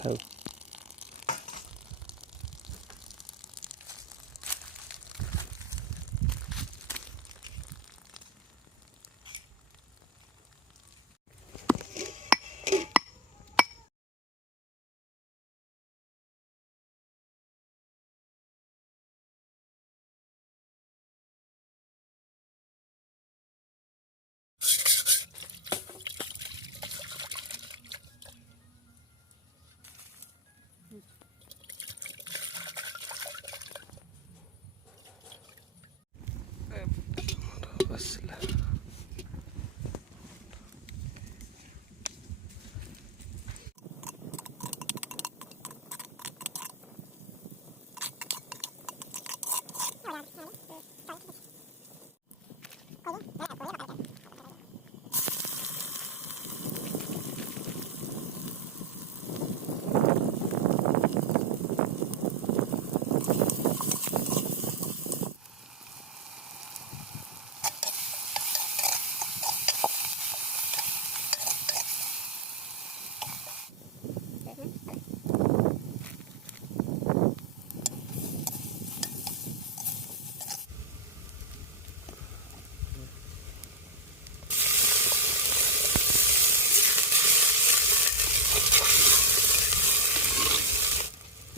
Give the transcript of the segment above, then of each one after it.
Tahu. बस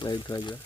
Nah, itu aja.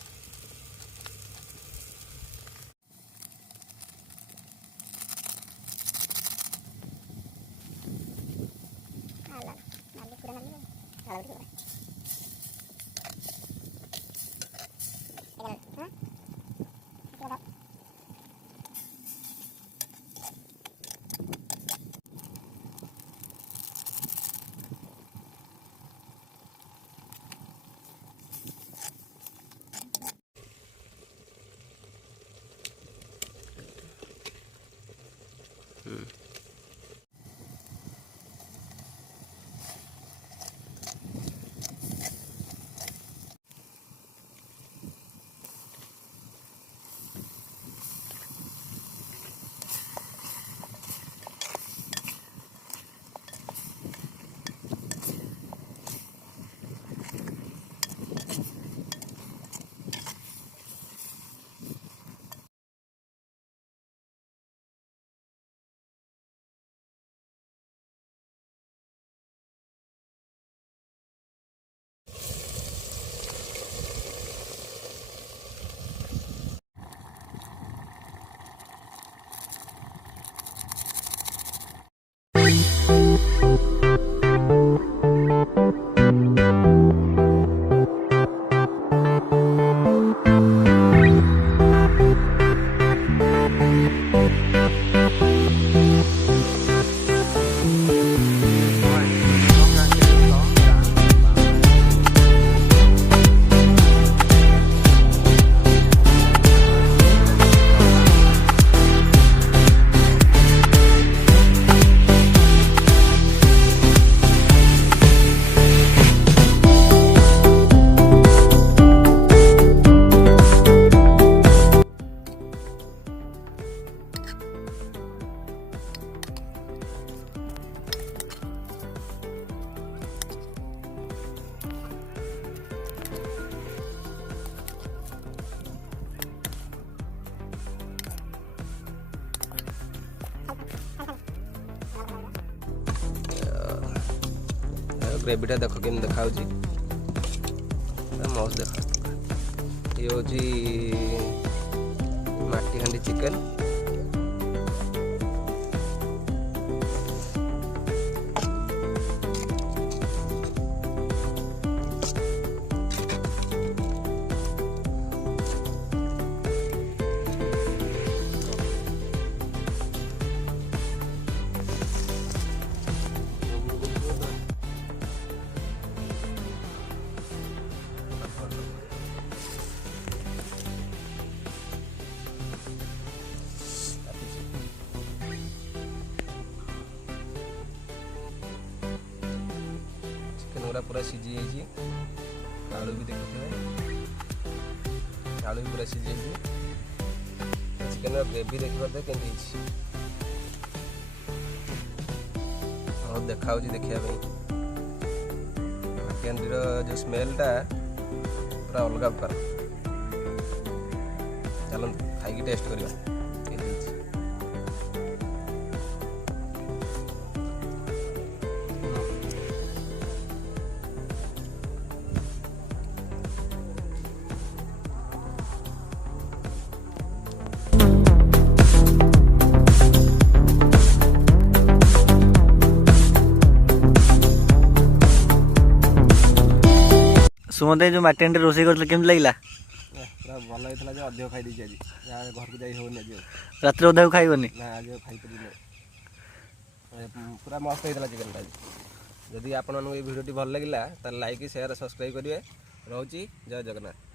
ग्रेविटा देख कि देखा मस्त देखा ये हूँ माटी हांडी चिकेन ଗୁରା पूरा सीझी जाइए आलू भी देखुए आलू भी पूरा सीझी जाइए चिकेन ग्रेवी देखिए केमती बहुत देखा देखिया चिकेन जो स्मेलटा पूरा अलग प्रकार चलो खाई टेस्ट करवा सुमंत जो माटी हांडी रोषे करते केमती लगे पूरा भल होता है अधिक खाई आज घर को जाइए आज रात अधा खाइबनी ना आज खाई पूरा मस्त होता चिकेन जदि आपण भिडियो भल लगे तो लाइक शेयर सब्सक्राइब करेंगे रोची जय जगन्नाथ।